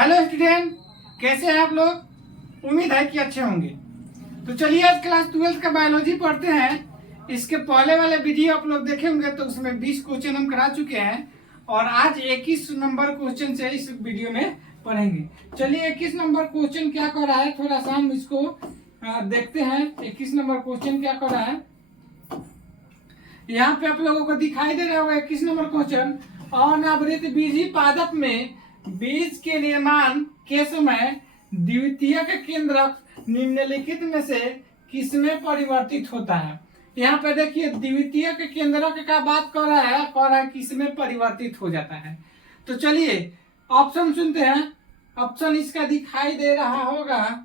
Hello student, कैसे हैं आप लोग। उम्मीद है कि अच्छे होंगे। तो चलिए आज क्लास 12 का बायोलॉजी पढ़ते हैं। इसके पहले वाले वीडियो आप लोग देखे होंगे तो उसमें 20 क्वेश्चन हम करा चुके हैं और आज 21 नंबर क्वेश्चन से इस वीडियो में पढ़ेंगे। चलिए 21 नंबर क्वेश्चन क्या कर रहा है, थोड़ा सा हम इसको देखते हैं। 21 नंबर क्वेश्चन क्या कर रहा है, यहाँ पे आप लोगों को दिखाई दे रहा होगा 21 नंबर क्वेश्चन। अनावृत बीजी पादप में बीज के निर्माण के समय द्वितीयक केंद्रक निम्नलिखित में से किसमें परिवर्तित होता है। यहाँ पे देखिए द्वितीयक केंद्रक का बात कर रहा है किसमें परिवर्तित हो जाता है। तो चलिए ऑप्शन सुनते हैं। ऑप्शन इसका दिखाई दे रहा होगा,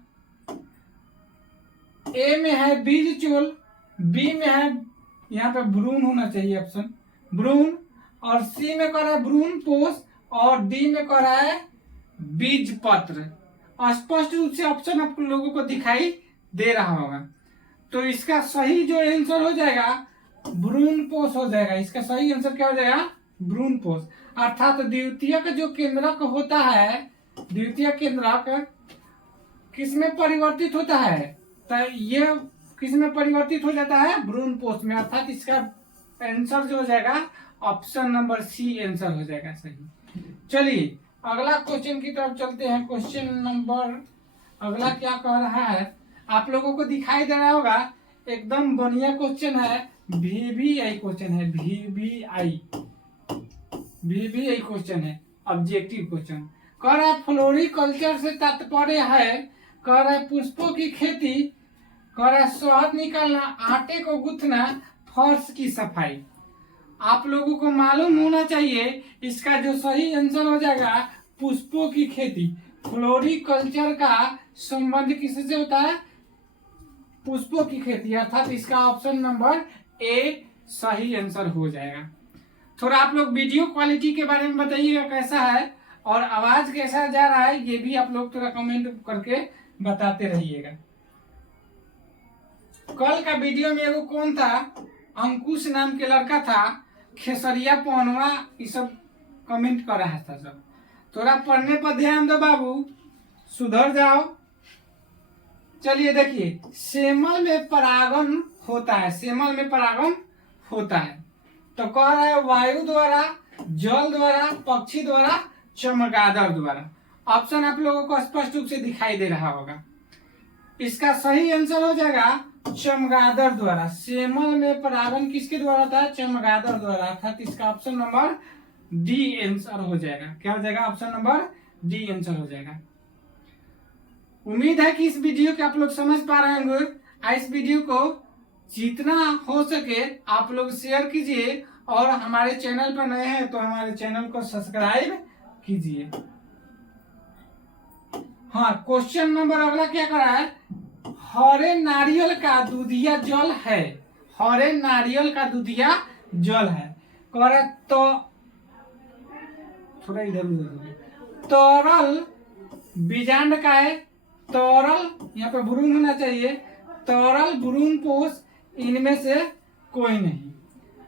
ए में है बीज चोल, बी में है यहाँ पे भ्रूण होना चाहिए ऑप्शन भ्रूण, और सी में कर रहा है भ्रूण पोष, और डी में कर रहा है बीज पत्र। स्पष्ट रूप से ऑप्शन आप लोगों को दिखाई दे रहा होगा। तो इसका सही जो आंसर हो जाएगा भ्रूण पोष हो जाएगा। इसका सही आंसर क्या हो जाएगा, भ्रूण पोष। अर्थात द्वितीयक जो केंद्रक होता है, द्वितीयक केंद्रक किसमें परिवर्तित होता है, तो ये किसमें परिवर्तित हो जाता है, भ्रूण पोष में। अर्थात इसका आंसर जो हो जाएगा ऑप्शन नंबर सी आंसर हो जाएगा सही। चलिए अगला क्वेश्चन की तरफ चलते हैं। क्वेश्चन नंबर अगला क्या कह रहा है, आप लोगों को दिखाई दे रहा होगा, एकदम बढ़िया क्वेश्चन है। वीवीआई क्वेश्चन है, वीवीआई क्वेश्चन है, ऑब्जेक्टिव क्वेश्चन। कह रहा है फ्लोरिकल्चर से तात्पर्य है, कह रहा है पुष्पों की खेती, कह रहा है शहद निकालना, आटे को गूंथना, फर्श की सफाई। आप लोगों को मालूम होना चाहिए इसका जो सही आंसर हो जाएगा पुष्पों की खेती। फ्लोरिकल्चर का संबंध किससे होता है, पुष्पों की खेती, अर्थात इसका ऑप्शन नंबर ए सही आंसर हो जाएगा। थोड़ा आप लोग वीडियो क्वालिटी के बारे में बताइएगा कैसा है और आवाज कैसा जा रहा है, ये भी आप लोग थोड़ा कमेंट करके बताते रहिएगा। कल का वीडियो में एगो कौन था, अंकुश नाम के लड़का था, खेसरिया पौनवा, ये सब कमेंट कर रहा था। सब थोड़ा पढ़ने पर ध्यान दो बाबू, सुधर जाओ। चलिए देखिए, सेमल में परागन होता है, सेमल में परागन होता है। तो कह रहा है वायु द्वारा, जल द्वारा, पक्षी द्वारा, चमगादड़ द्वारा। ऑप्शन आप लोगों को स्पष्ट रूप से दिखाई दे रहा होगा। इसका सही आंसर हो जाएगा चमगादड़ द्वारा। सेमल में परागन किसके द्वारा था, चमगादड़ द्वारा। अर्थात इसका ऑप्शन नंबर डी आंसर हो जाएगा। क्या हो जाएगा, ऑप्शन नंबर डी आंसर हो जाएगा। उम्मीद है कि इस वीडियो को आप लोग समझ पा रहे होंगे। इस वीडियो को जितना हो सके आप लोग शेयर कीजिए और हमारे चैनल पर नए हैं तो हमारे चैनल को सब्सक्राइब कीजिए। हाँ, क्वेश्चन नंबर अगला क्या कर रहा है, हरे नारियल का दूधिया जल है, हरे नारियल का दूधिया जल है। कह रहा तो थोड़ा इधर उधर, तरल बीजांड का है, तरल यहाँ पे भ्रूण होना चाहिए, तरल भ्रूण पोष, इनमें से कोई नहीं।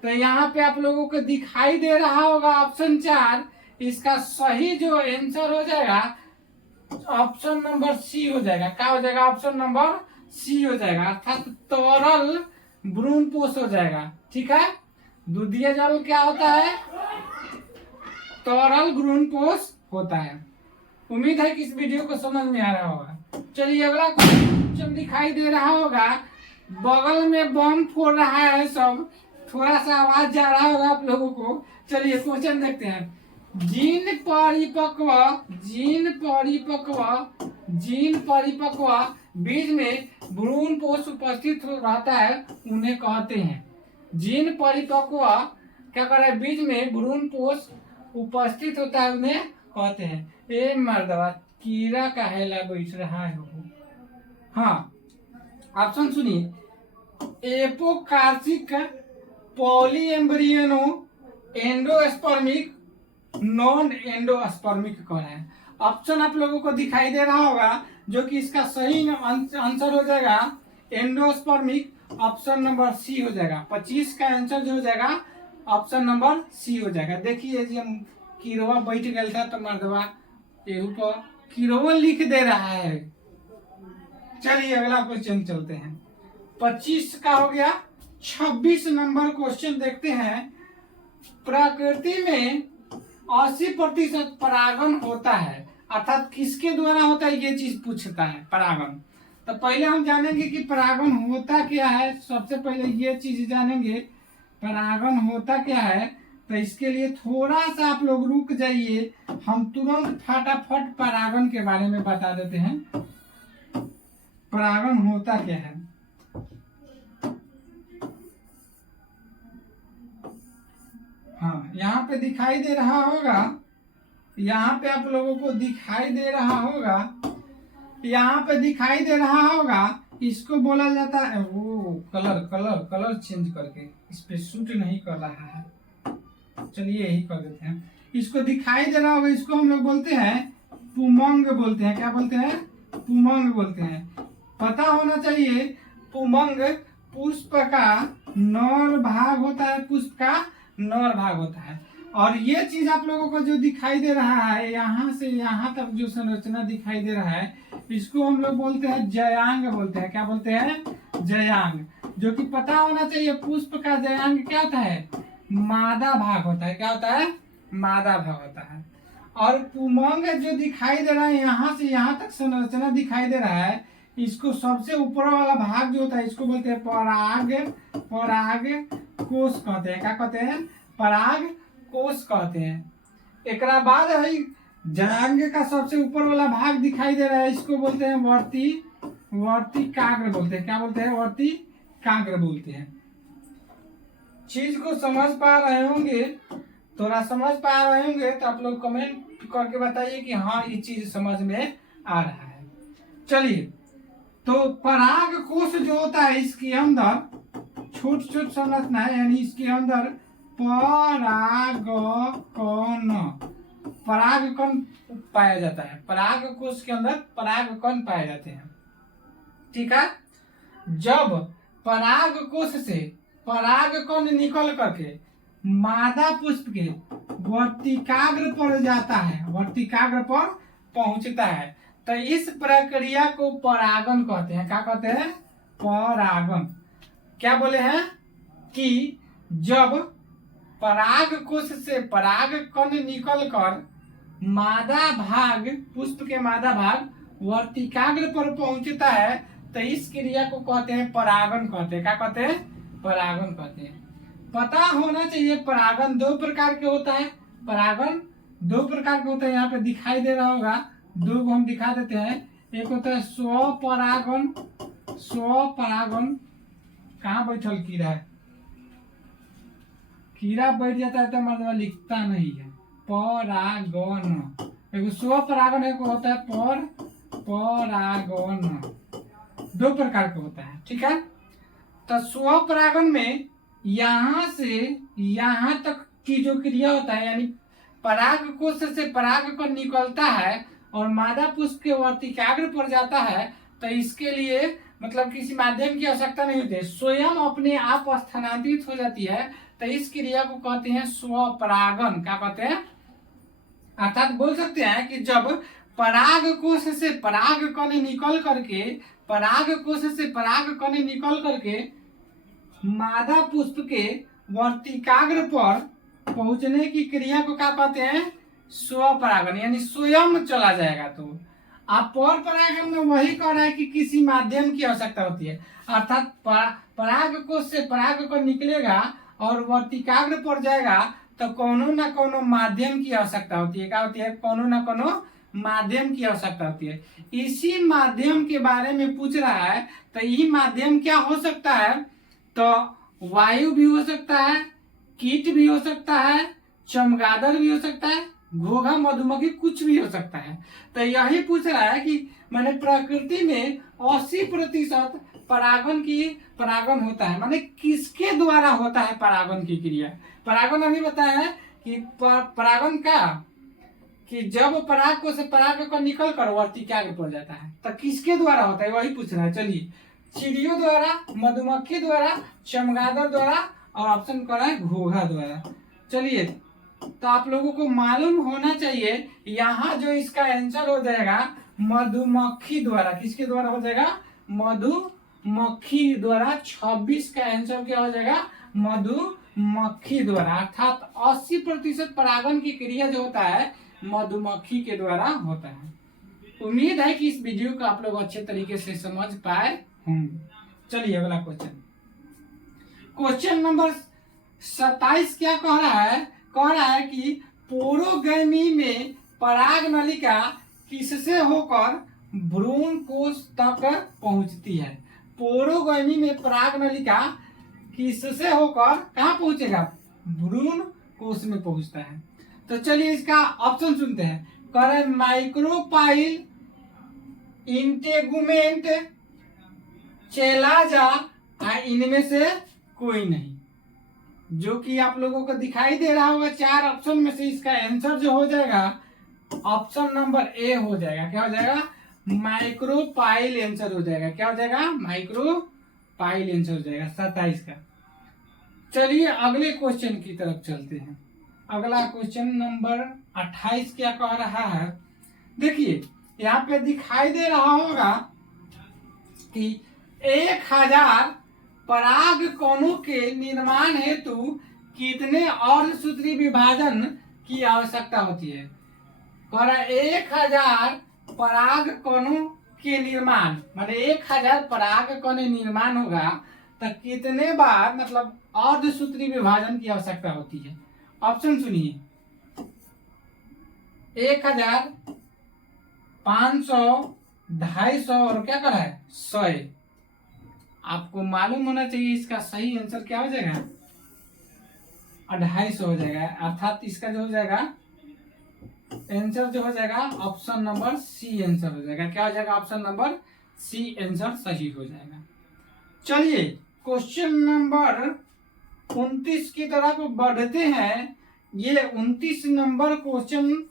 तो यहाँ पे आप लोगों को दिखाई दे रहा होगा ऑप्शन 4। इसका सही जो आंसर हो जाएगा ऑप्शन नंबर सी हो जाएगा। क्या हो जाएगा, ऑप्शन नंबर सी हो जाएगा। अर्थात तरल भ्रूण पोष हो जाएगा। ठीक है, दूधिया जल क्या होता है, तरल भ्रूण पोष होता है। उम्मीद है कि इस वीडियो को समझ में आ रहा होगा। चलिए अगला क्वेश्चन दिखाई दे रहा होगा, बगल में बम फोड़ रहा है सब, थोड़ा सा आवाज जा रहा होगा आप लोगों को। चलिए क्वेश्चन देखते हैं। जीन परिपक्व बीज में भ्रूण पोष उपस्थित रहता है उन्हें कहते हैं। जीन परिपक्व क्या कर रहा है, बीज में भ्रूण पोष उपस्थित होता है उन्हें कहते हैं। ए मर्दवा कीड़ा का हेला बैठ रहा है। हाँ, ऑप्शन सुनिए, एपोकार्सिक, पॉलीएम्ब्रियनो, एंडोस्पर्मिक, नॉन एंडोस्पर्मिक कह रहा है। ऑप्शन आप लोगों को दिखाई दे रहा होगा जो कि इसका सही आंसर हो जाएगा एंडोस्पर्मिक। ऑप्शन नंबर सी हो जाएगा। 25 का आंसर जो हो जाएगा ऑप्शन नंबर सी हो जाएगा। देखिए जी हम कीड़वा बैठ गया था तो मर्दवा एहू पर किरोल लिख दे रहा है। चलिए अगला क्वेश्चन चलते हैं। 25 का हो गया। 26 नंबर क्वेश्चन देखते हैं। प्रकृति में 80% परागण होता है, अर्थात किसके द्वारा होता है ये चीज पूछता है, परागण। तो पहले हम जानेंगे कि परागण होता क्या है। सबसे पहले ये चीज जानेंगे परागण होता क्या है। तो इसके लिए थोड़ा सा आप लोग रुक जाइए, हम तुरंत फटाफट परागण के बारे में बता देते हैं। परागण होता क्या है। हाँ, यहाँ पे दिखाई दे रहा होगा, यहाँ पे आप लोगों को दिखाई दे रहा होगा, यहाँ पे दिखाई दे रहा होगा। इसको बोला जाता है, वो कलर कलर कलर चेंज करके इस पे सूट नहीं कर रहा है। चलिए यही कर देते हैं। इसको दिखाई दे रहा होगा, इसको हम लोग बोलते हैं पुमंग बोलते हैं। क्या बोलते हैं? पुमंग बोलते हैं। पता होना चाहिए पुमंग पुष्प का नर भाग होता है, पुष्प का नर भाग होता है। और ये चीज आप लोगों को जो दिखाई दे रहा है, यहाँ से यहाँ तक जो संरचना दिखाई दे रहा है, इसको हम लोग बोलते हैं जयांग बोलते हैं। क्या बोलते हैं? जयांग। जो कि पता होना चाहिए पुष्प का जयांग क्या होता है? मादा भाग होता है। क्या होता है? मादा भाग होता है। और पुमंग जो दिखाई दे रहा है, यहाँ से यहाँ तक संरचना दिखाई दे रहा है, इसको सबसे ऊपर वाला भाग जो होता है इसको बोलते हैं पराग पराग कोश कहते हैं। क्या कहते हैं? पराग कोश कहते हैं। एक बाद है जयांग का सबसे ऊपर वाला भाग दिखाई दे रहा है, इसको बोलते हैं वर्ती वर्ती काग्र बोलते हैं। क्या बोलते हैं? वर्ती काग्र बोलते हैं। चीज को समझ पा रहे होंगे, थोड़ा समझ पा रहे होंगे तो आप लोग कमेंट करके बताइए कि हाँ ये चीज समझ में आ रहा है। चलिए, तो पराग कोश जो होता है इसके अंदर छोट छोट संरचना है, यानी इसके अंदर परागकण पाया जाता है। पराग कोश के अंदर परागकण पाए जाते हैं। ठीक है। जब पराग कोश से परागकण निकल करके मादा पुष्प के वर्तिकाग्र पर जाता है, वर्तिकाग्र पर पहुंचता है, तो इस प्रक्रिया को परागण कहते हैं। क्या कहते हैं? परागण। क्या बोले हैं कि जब पराग कोश से परागकण निकलकर मादा भाग, पुष्प के मादा भाग वर्तिकाग्र पर पहुंचता है, तो इस क्रिया को कहते हैं परागण कहते हैं। क्या कहते हैं? परागण कहते हैं। पता होना चाहिए परागण दो प्रकार के होता है। परागण दो प्रकार के होता है, यहाँ पे दिखाई दे रहा होगा, दो को हम दिखा देते हैं। एक होता है स्वपरागण। स्वपरागण कहाँ बैठल कीड़ा है? कीड़ा बैठ जाता है तो मतलब लिखता नहीं है। परागण एक स्वपरागण, एक होता है परागण। दो प्रकार का होता है। ठीक है। तो स्वपरागण में यहाँ से यहाँ तक की जो क्रिया होता है, यानी पराग कोश से परागकण निकलता है और मादा पुष्प के वर्तिकाग्र पर जाता है, तो इसके लिए मतलब किसी माध्यम की आवश्यकता नहीं होती है, स्वयं अपने आप स्थानांतरित हो जाती है। तो इस क्रिया को कहते हैं स्वपरागण। क्या कहते हैं? अर्थात बोल सकते हैं कि जब पराग कोश से परागकण निकल करके, पराग कोश से परागकण निकल करके मादा पुष्प के वर्तिकाग्र पर पहुंचने की क्रिया को क्या कहते हैं? स्वपरागण, यानी स्वयं चला जाएगा। तो आप पर परागण में वही कह रहा है कि किसी माध्यम की आवश्यकता होती है, अर्थात पराग कोश से परागकण निकलेगा और वर्तिकाग्र पर जाएगा, तो कोनो ना कोनो माध्यम की आवश्यकता होती है। क्या होती है? कोनो ना कोनो माध्यम की आवश्यकता होती है। इसी माध्यम के बारे में पूछ रहा है। तो ये माध्यम क्या हो सकता है? तो वायु भी हो सकता है, कीट भी हो सकता है, चमगादड़ भी हो सकता है, घोघा, मधुमक्खी, कुछ भी हो सकता है। तो यही पूछ रहा है कि मैंने प्रकृति में 80% परागण होता है, माने किसके द्वारा होता है परागण की क्रिया? परागण अभी बताया है कि परागण का कि जब पराग को से परागकण निकल कर वर्तिकाग्र पर जाता है, तो किसके द्वारा होता है वही पूछ रहा है। चलिए, चिड़ियों द्वारा, मधुमक्खी द्वारा, चमगादड़ द्वारा, और ऑप्शन कर रहा है घोघा द्वारा। चलिए तो आप लोगों को मालूम होना चाहिए यहाँ जो इसका आंसर हो जाएगा मधुमक्खी द्वारा, किसके द्वारा हो जाएगा? मधुमक्खी द्वारा। 26 का आंसर क्या हो जाएगा? मधुमक्खी द्वारा। अर्थात 80% परागण की क्रिया जो होता है मधुमक्खी के द्वारा होता है। उम्मीद है कि इस वीडियो को आप लोग अच्छे तरीके से समझ पाए होंगे। चलिए अगला क्वेश्चन, क्वेश्चन नंबर 27 क्या कह रहा है? कह रहा है कि पोरोगैमी में पराग नलिका किससे होकर भ्रूण कोश तक पहुंचती है? पोरोगैमी में पराग नलिका किससे होकर कहाँ पहुंचेगा? भ्रूण कोश में पहुंचता है। तो चलिए इसका ऑप्शन सुनते हैं। कह रहे माइक्रोपाइल, इंटेगुमेंट, चेलाजा, इनमें से कोई नहीं। जो कि आप लोगों को दिखाई दे रहा होगा 4 ऑप्शन में से इसका आंसर जो हो जाएगा ऑप्शन नंबर ए हो जाएगा। क्या हो जाएगा? माइक्रोपाइल आंसर हो जाएगा। क्या हो जाएगा? माइक्रोपाइल आंसर हो जाएगा 27 का। चलिए अगले क्वेश्चन की तरफ चलते हैं। अगला क्वेश्चन नंबर 28 क्या कह रहा है? देखिए यहाँ पे दिखाई दे रहा होगा कि 1000 पराग कणों के निर्माण हेतु कितने अर्धसूत्री विभाजन की आवश्यकता होती है? कह रहा 1000 पराग कणों के निर्माण, मतलब 1000 पराग कण निर्माण होगा तो कितने बार मतलब अर्धसूत्री विभाजन की आवश्यकता होती है? ऑप्शन सुनिए, 1000, 500, 250 और क्या कर रहा है 100। आपको मालूम होना चाहिए इसका सही आंसर क्या हो जाएगा? 250 हो जाएगा। अर्थात इसका जो हो जाएगा आंसर जो हो जाएगा ऑप्शन नंबर सी आंसर हो जाएगा। क्या हो जाएगा? ऑप्शन नंबर सी आंसर सही हो जाएगा। चलिए क्वेश्चन नंबर 29 की तरफ बढ़ते हैं। ये 29 नंबर क्वेश्चन,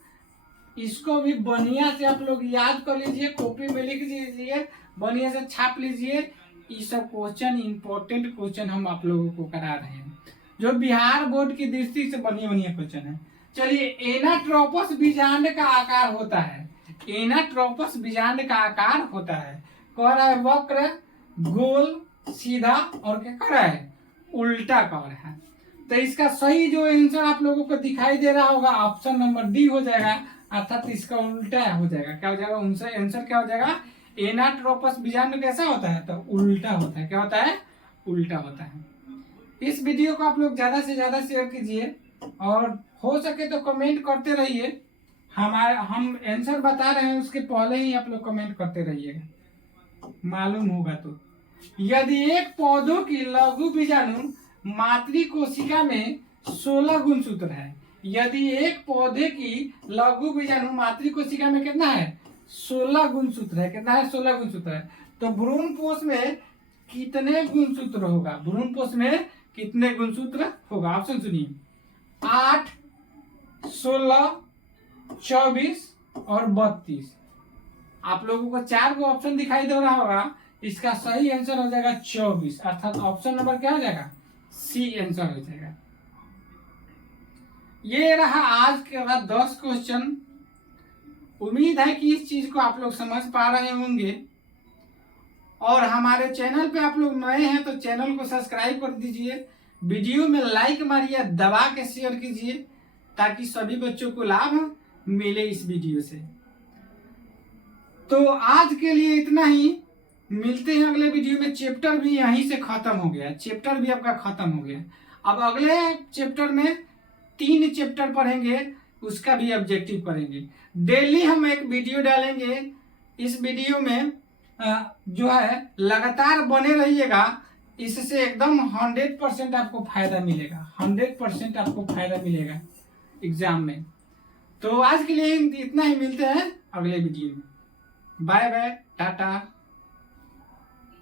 इसको भी बढ़िया से आप लोग याद कर लीजिए, कॉपी में लिख लीजिए, बढ़िया से छाप लीजिए। ये सब क्वेश्चन इंपॉर्टेंट क्वेश्चन हम आप लोगों को करा रहे हैं, जो बिहार बोर्ड की दृष्टि से बढ़िया बढ़िया क्वेश्चन है। चलिए एनाट्रोपस बीजांड का आकार होता है, एनाट्रोपस बीजांड का आकार होता है। कह रहा है वक्र, गोल, सीधा और क्या कर रहा है? उल्टा कर रहा है। तो इसका सही जो आंसर आप लोगों को दिखाई दे रहा होगा ऑप्शन नंबर डी हो जाएगा। अर्थात इसका उल्टा हो जाएगा। क्या हो जाएगा? उनसे आंसर क्या हो जाएगा? एनाट्रोपस बीजांड कैसा होता है? तो उल्टा होता है। क्या होता है? उल्टा होता है। इस वीडियो को आप लोग ज्यादा से ज्यादा शेयर कीजिए और हो सके तो कमेंट करते रहिए। हम आंसर बता रहे हैं उसके पहले ही आप लोग कमेंट करते रहिएगा, मालूम होगा तो। यदि एक पौधों की लघु बीजाणु मातृ कोशिका में 16 गुणसूत्र है, यदि एक पौधे की लघु बीजाणु मातृ कोशिका में कितना है? 16 गुणसूत्र है। कितना है? 16 गुणसूत्र है। तो भ्रूण कोश में कितने गुणसूत्र होगा? भ्रूण कोश में कितने गुणसूत्र होगा? ऑप्शन सुनिए, 8, 16, 24 और 32। आप लोगों को 4 को ऑप्शन दिखाई दे रहा होगा। इसका सही आंसर हो जाएगा 24। अर्थात ऑप्शन नंबर क्या हो जाएगा? सी आंसर हो जाएगा। ये रहा आज का 10 क्वेश्चन। उम्मीद है कि इस चीज को आप लोग समझ पा रहे होंगे। और हमारे चैनल पे आप लोग नए हैं तो चैनल को सब्सक्राइब कर दीजिए, वीडियो में लाइक मारिए, दबा के शेयर कीजिए ताकि सभी बच्चों को लाभ मिले इस वीडियो से। तो आज के लिए इतना ही, मिलते हैं अगले वीडियो में। चैप्टर भी यहीं से खत्म हो गया, चैप्टर भी आपका खत्म हो गया। अब अगले चैप्टर में 3 चैप्टर पढ़ेंगे, उसका भी ऑब्जेक्टिव करेंगे। डेली हम एक वीडियो डालेंगे। इस वीडियो में जो है लगातार बने रहिएगा, इससे एकदम 100% आपको फायदा मिलेगा, 100% आपको फायदा मिलेगा एग्जाम में। तो आज के लिए इतना ही, मिलते हैं अगले वीडियो में। Bye bye, Tata.